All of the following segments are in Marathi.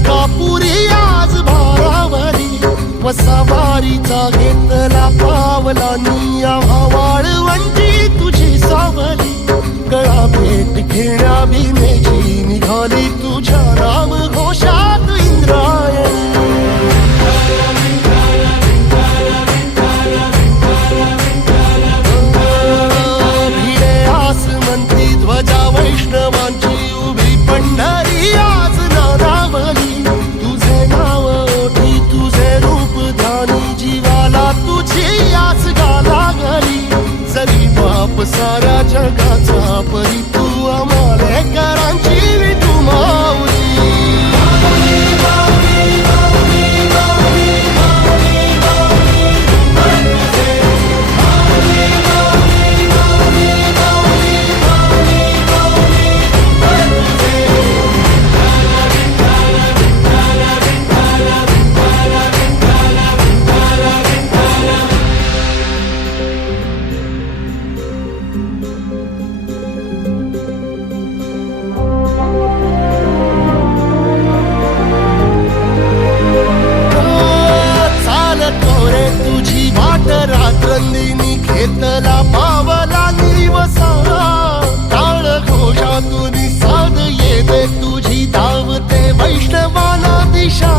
अंकापुरी आज भारावरी वसावारीचा घेतला पावला निया वाळवंटी तुझी सावली गळा भेट घेण्या भीमेची निघाली तुझ्या राम घोषात इंद्रायणी भिडे आसमंती ध्वजा वैष्णवांची उभी पंढरी आज नादावली तुझे नाव ओठी तुझे रूप ध्यानी जीवाला तुझी आस गाला गली जरी बाप साऱ्या जगाचा परी तू आमालेकरांची विठू माऊली रात्रंदिनी घेतला पावला निवसा टाळ घोषातून साध येते तुझी धावते वैष्णवाला दिशा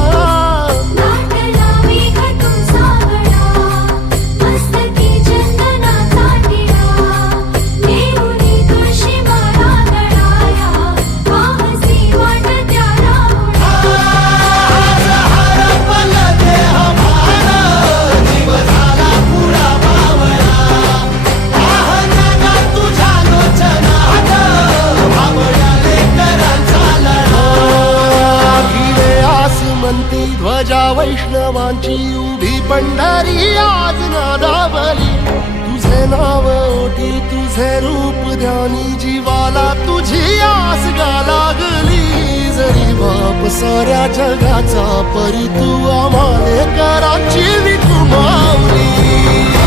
ध्वजा वैष्णवांची उभी पंढरी आज नादावली तुझे नाव ओठी तुझे रूप ध्यानी जीवाला तुझी आस गा लागली जरी बाप साऱ्या जगाचा परी तू आम्हालेकरांची विठू माऊली